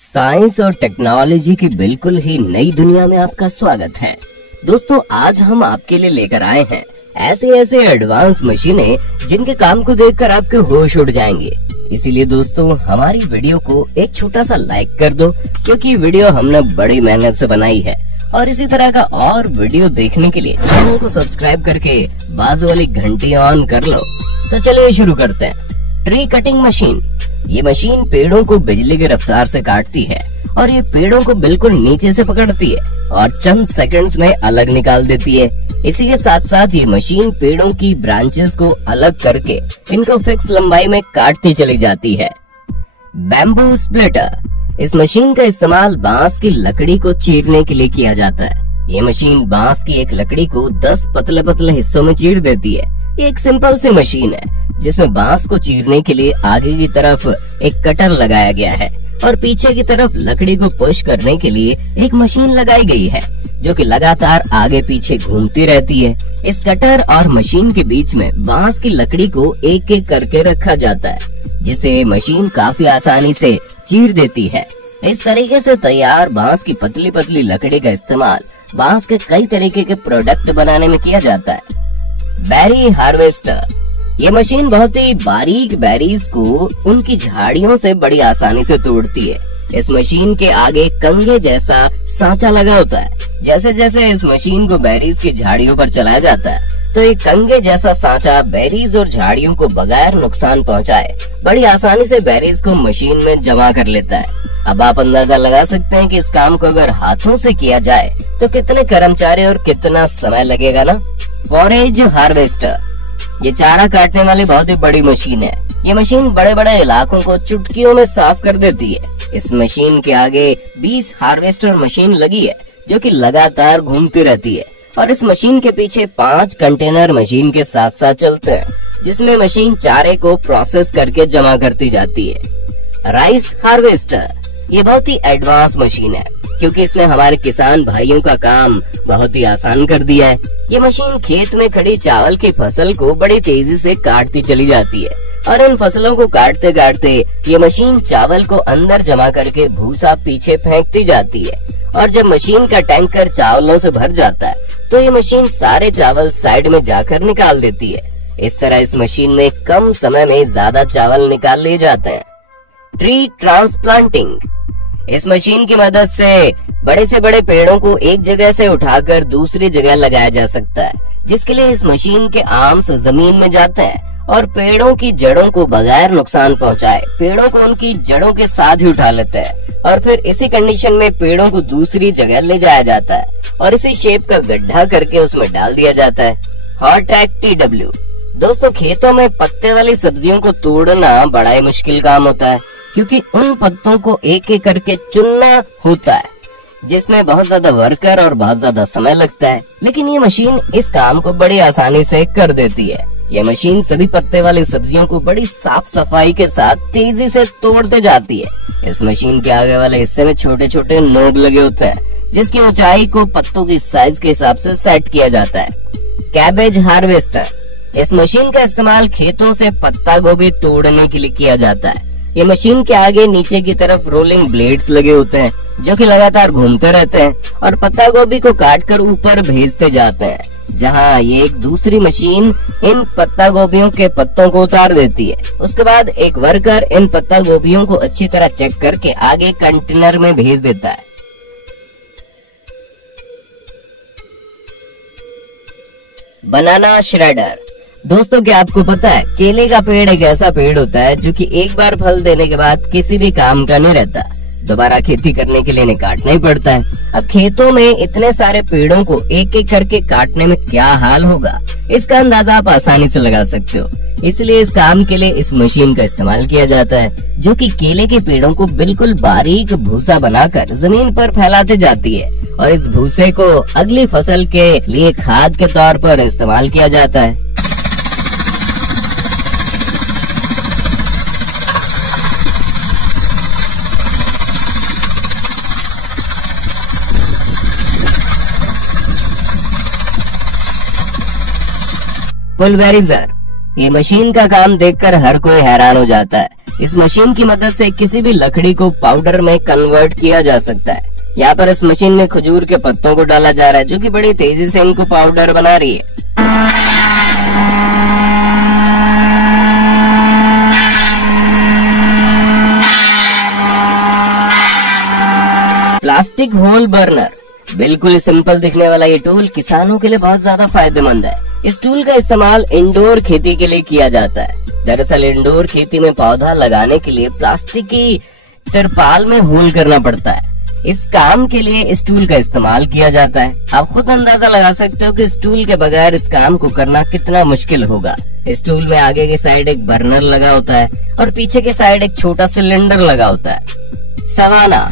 Science और technology की बिल्कुल ही नई दुनिया में आपका स्वागत है। दोस्तों, आज हम आपके लिए लेकर आए हैं ऐसे ऐसे एडवांस मशीनें जिनके काम को देखकर आपके होश उड़ जाएंगे। इसीलिए दोस्तों, हमारी वीडियो को एक छोटा सा लाइक कर दो, क्योंकि वीडियो हमने बड़ी मेहनत से बनाई है। और इसी तरह का और वीडियो देखने के लिए चैनल को सब्सक्राइब करके बाजू वाली घंटी ऑन कर लो। तो चलिए शुरू करते हैं। Tree cutting machine. ये मशीन पेड़ों को बिजली की रफ्तार से काटती है और ये पेड़ों को बिल्कुल नीचे से पकड़ती है और चंद सेकंड्स में अलग निकाल देती है। इसी के साथ साथ ये मशीन पेड़ों की ब्रांचेस को अलग करके इनको फिक्स लंबाई में काटती चली जाती है। Bamboo splitter. इस मशीन का इस्तेमाल बांस की लकड़ी को चीरने के लिए किया जाता है। ये मशीन बांस की एक लकड़ी को 10 पतले पतले हिस्सों में चीर देती है। ये एक सिंपल सी मशीन है जिसमें बांस को चीरने के लिए आगे की तरफ एक कटर लगाया गया है और पीछे की तरफ लकड़ी को पुश करने के लिए एक मशीन लगाई गई है जो कि लगातार आगे पीछे घूमती रहती है। इस कटर और मशीन के बीच में बांस की लकड़ी को एक एक करके रखा जाता है, जिसे मशीन काफी आसानी से चीर देती है। इस तरीके से तैयार बांस की पतली पतली लकड़ी का इस्तेमाल बांस के कई तरीके के प्रोडक्ट बनाने में किया जाता है। Berry harvester. ये मशीन बहुत ही बारीक बेरीज को उनकी झाड़ियों से बड़ी आसानी से तोड़ती है। इस मशीन के आगे कंघे जैसा सांचा लगा होता है। जैसे जैसे इस मशीन को बेरीज की झाड़ियों पर चलाया जाता है तो एक कंघे जैसा सांचा बेरीज और झाड़ियों को बगैर नुकसान पहुंचाए बड़ी आसानी से बेरीज को मशीन में जमा कर लेता है। अब आप अंदाजा लगा सकते हैं कि इस काम को अगर हाथों से किया जाए तो कितने कर्मचारी और कितना समय लगेगा ना। Forage harvester. ये चारा काटने वाली बहुत ही बड़ी मशीन है। ये मशीन बड़े बड़े इलाकों को चुटकियों में साफ कर देती है। इस मशीन के आगे 20 हार्वेस्टर मशीन लगी है जो कि लगातार घूमती रहती है और इस मशीन के पीछे 5 कंटेनर मशीन के साथ साथ चलते हैं, जिसमें मशीन चारे को प्रोसेस करके जमा करती जाती है। Rice harvester. ये बहुत ही एडवांस मशीन है क्योंकि इसने हमारे किसान भाइयों का काम बहुत ही आसान कर दिया है। ये मशीन खेत में खड़ी चावल की फसल को बड़ी तेजी से काटती चली जाती है और इन फसलों को काटते काटते ये मशीन चावल को अंदर जमा करके भूसा पीछे फेंकती जाती है और जब मशीन का टैंकर चावलों से भर जाता है तो ये मशीन सारे चावल साइड में जाकर निकाल देती है। इस तरह इस मशीन में कम समय में ज्यादा चावल निकाल लिए जाते हैं। Tree transplanting. इस मशीन की मदद से बड़े पेड़ों को एक जगह से उठाकर दूसरी जगह लगाया जा सकता है, जिसके लिए इस मशीन के आर्म्स जमीन में जाते हैं और पेड़ों की जड़ों को बगैर नुकसान पहुंचाए पेड़ों को उनकी जड़ों के साथ ही उठा लेते हैं और फिर इसी कंडीशन में पेड़ों को दूसरी जगह ले जाया जाता है और इसी शेप का गड्ढा करके उसमें डाल दिया जाता है। हॉर्टेक TW। दोस्तों, खेतों में पत्ते वाली सब्जियों को तोड़ना बड़ा ही मुश्किल काम होता है क्योंकि उन पत्तों को एक एक करके चुनना होता है, जिसमें बहुत ज्यादा वर्कर और बहुत ज्यादा समय लगता है। लेकिन ये मशीन इस काम को बड़ी आसानी से कर देती है। ये मशीन सभी पत्ते वाली सब्जियों को बड़ी साफ सफाई के साथ तेजी से तोड़ते जाती है। इस मशीन के आगे वाले हिस्से में छोटे छोटे नोब लगे होते हैं, जिसकी ऊंचाई को पत्तों की साइज के हिसाब से सेट किया जाता है। Cabbage harvester. इस मशीन का इस्तेमाल खेतों से पत्ता गोभी तोड़ने के लिए किया जाता है। ये मशीन के आगे नीचे की तरफ रोलिंग ब्लेड्स लगे होते हैं जो कि लगातार घूमते रहते हैं और पत्ता गोभी को काटकर ऊपर भेजते जाते हैं, जहां ये एक दूसरी मशीन इन पत्ता गोभियों के पत्तों को उतार देती है। उसके बाद एक वर्कर इन पत्ता गोभियों को अच्छी तरह चेक करके आगे कंटेनर में भेज देता है। बनाना श्रेडर। दोस्तों, क्या आपको पता है केले का पेड़ एक ऐसा पेड़ होता है जो कि एक बार फल देने के बाद किसी भी काम का नहीं रहता, दोबारा खेती करने के लिए इन्हें काटना ही पड़ता है। अब खेतों में इतने सारे पेड़ों को एक एक करके काटने में क्या हाल होगा, इसका अंदाजा आप आसानी से लगा सकते हो। इसलिए इस काम के लिए इस मशीन का इस्तेमाल किया जाता है जो कि केले के पेड़ों को बिल्कुल बारीक भूसा बनाकर जमीन पर फैलाते जाती है और इस भूसे को अगली फसल के लिए खाद के तौर पर इस्तेमाल किया जाता है। पुलवेराइजर। ये मशीन का काम देखकर हर कोई हैरान हो जाता है इस मशीन की मदद से किसी भी लकड़ी को पाउडर में कन्वर्ट किया जा सकता है। यहाँ पर इस मशीन में खजूर के पत्तों को डाला जा रहा है, जो कि बड़ी तेजी से इनको पाउडर बना रही है। प्लास्टिक होल बर्नर, बिल्कुल सिंपल दिखने वाला ये टूल किसानों के लिए बहुत ज्यादा फायदेमंद है। इस टूल का इस्तेमाल इंडोर खेती के लिए किया जाता है। दरअसल इंडोर खेती में पौधा लगाने के लिए प्लास्टिक की तिरपाल में होल करना पड़ता है। इस काम के लिए इस टूल का इस्तेमाल किया जाता है। आप खुद अंदाजा लगा सकते हो कि इस टूल के बगैर इस काम को करना कितना मुश्किल होगा। इस टूल में आगे की साइड एक बर्नर लगा होता है और पीछे की साइड एक छोटा सिलेंडर लगा होता है। सवाना,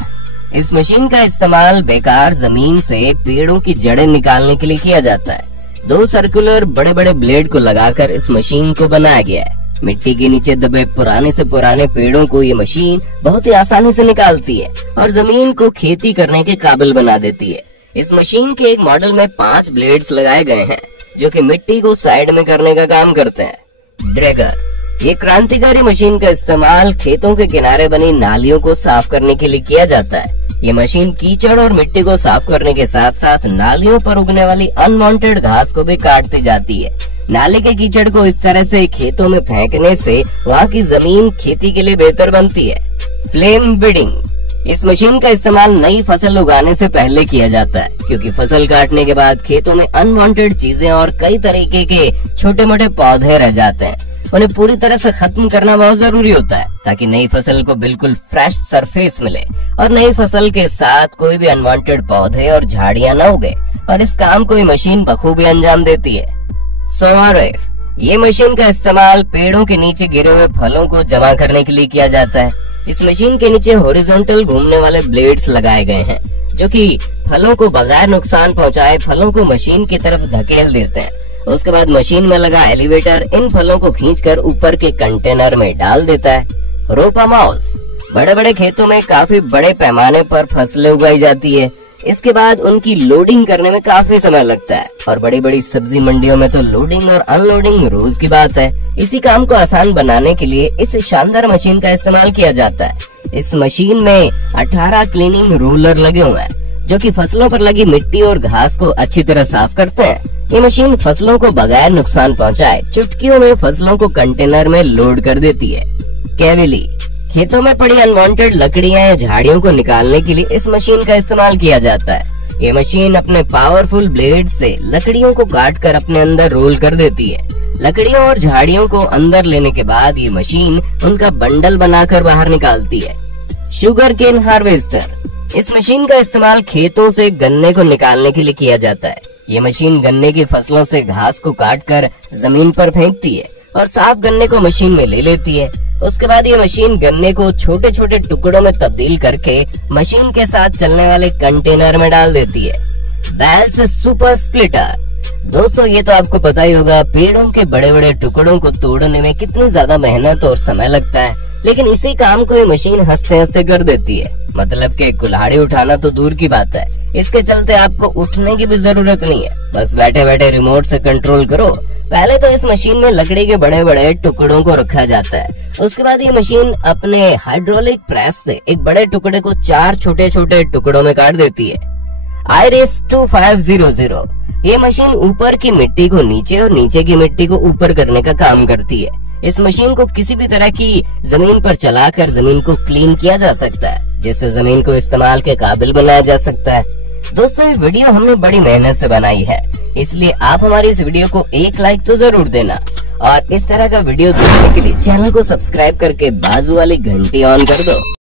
इस मशीन का इस्तेमाल बेकार जमीन से पेड़ों की जड़ें निकालने के लिए किया जाता है। 2 सर्कुलर बड़े बड़े ब्लेड को लगाकर इस मशीन को बनाया गया है। मिट्टी के नीचे दबे पुराने से पुराने पेड़ों को ये मशीन बहुत ही आसानी से निकालती है और जमीन को खेती करने के काबिल बना देती है। इस मशीन के एक मॉडल में 5 ब्लेड्स लगाए गए हैं, जो कि मिट्टी को साइड में करने का काम करते हैं। ड्रैगर, ये क्रांतिकारी मशीन का इस्तेमाल खेतों के किनारे बनी नालियों को साफ करने के लिए किया जाता है। ये मशीन कीचड़ और मिट्टी को साफ करने के साथ साथ नालियों पर उगने वाली अनवांटेड घास को भी काटती जाती है। नाले के कीचड़ को इस तरह से खेतों में फेंकने से वहाँ की जमीन खेती के लिए बेहतर बनती है। फ्लेम बीडिंग, इस मशीन का इस्तेमाल नई फसल उगाने से पहले किया जाता है, क्योंकि फसल काटने के बाद खेतों में अनवांटेड चीजें और कई तरीके के छोटे मोटे पौधे रह जाते हैं। उन्हें पूरी तरह से खत्म करना बहुत जरूरी होता है, ताकि नई फसल को बिल्कुल फ्रेश सरफेस मिले और नई फसल के साथ कोई भी अनवांटेड पौधे और झाड़ियां न उगे। और इस काम को ये मशीन बखूबी अंजाम देती है। सोआरेफ, ये मशीन का इस्तेमाल पेड़ों के नीचे गिरे हुए फलों को जमा करने के लिए किया जाता है। इस मशीन के नीचे हॉरिजॉन्टल घूमने वाले ब्लेड्स लगाए गए हैं, जो कि फलों को बगैर नुकसान पहुंचाए फलों को मशीन की तरफ धकेल देते हैं। उसके बाद मशीन में लगा एलिवेटर इन फलों को खींचकर ऊपर के कंटेनर में डाल देता है। रोपा माउस, बड़े बड़े खेतों में काफी बड़े पैमाने पर फसलें उगाई जाती है। इसके बाद उनकी लोडिंग करने में काफी समय लगता है और बड़ी बड़ी सब्जी मंडियों में तो लोडिंग और अनलोडिंग रोज की बात है। इसी काम को आसान बनाने के लिए इस शानदार मशीन का इस्तेमाल किया जाता है। इस मशीन में 18 क्लीनिंग रोलर लगे हुए हैं, जो कि फसलों पर लगी मिट्टी और घास को अच्छी तरह साफ करते हैं। ये मशीन फसलों को बगैर नुकसान पहुंचाए चुटकियों में फसलों को कंटेनर में लोड कर देती है। कैविली, खेतों में पड़ी अनवांटेड लकड़ियां या झाड़ियों को निकालने के लिए इस मशीन का इस्तेमाल किया जाता है। ये मशीन अपने पावरफुल ब्लेड से लकड़ियों को काट कर अपने अंदर रोल कर देती है। लकड़ियों और झाड़ियों को अंदर लेने के बाद ये मशीन उनका बंडल बनाकर बाहर निकालती है। शुगर केन हार्वेस्टर, इस मशीन का इस्तेमाल खेतों से गन्ने को निकालने के लिए किया जाता है। ये मशीन गन्ने की फसलों से घास को काटकर जमीन पर फेंकती है और साफ गन्ने को मशीन में ले लेती है। उसके बाद ये मशीन गन्ने को छोटे छोटे टुकड़ों में तब्दील करके मशीन के साथ चलने वाले कंटेनर में डाल देती है। बेल्स सुपर स्प्लिटर, दोस्तों ये तो आपको पता ही होगा, पेड़ों के बड़े बड़े टुकड़ों को तोड़ने में कितनी ज्यादा मेहनत और समय लगता है, लेकिन इसी काम को ये मशीन हंसते हंसते कर देती है। मतलब कि कुल्हाड़ी उठाना तो दूर की बात है, इसके चलते आपको उठने की भी जरूरत नहीं है, बस बैठे बैठे रिमोट से कंट्रोल करो। पहले तो इस मशीन में लकड़ी के बड़े बड़े टुकड़ों को रखा जाता है। उसके बाद ये मशीन अपने हाइड्रोलिक प्रेस से एक बड़े टुकड़े को 4 छोटे छोटे टुकड़ों में काट देती है। आयरिस 2500, ये मशीन ऊपर की मिट्टी को नीचे और नीचे की मिट्टी को ऊपर करने का काम करती है। इस मशीन को किसी भी तरह की जमीन पर चलाकर जमीन को क्लीन किया जा सकता है, जिससे जमीन को इस्तेमाल के काबिल बनाया जा सकता है। दोस्तों ये वीडियो हमने बड़ी मेहनत से बनाई है, इसलिए आप हमारी इस वीडियो को एक लाइक तो जरूर देना और इस तरह का वीडियो देखने के लिए चैनल को सब्सक्राइब करके बाजू वाली घंटी ऑन कर दो।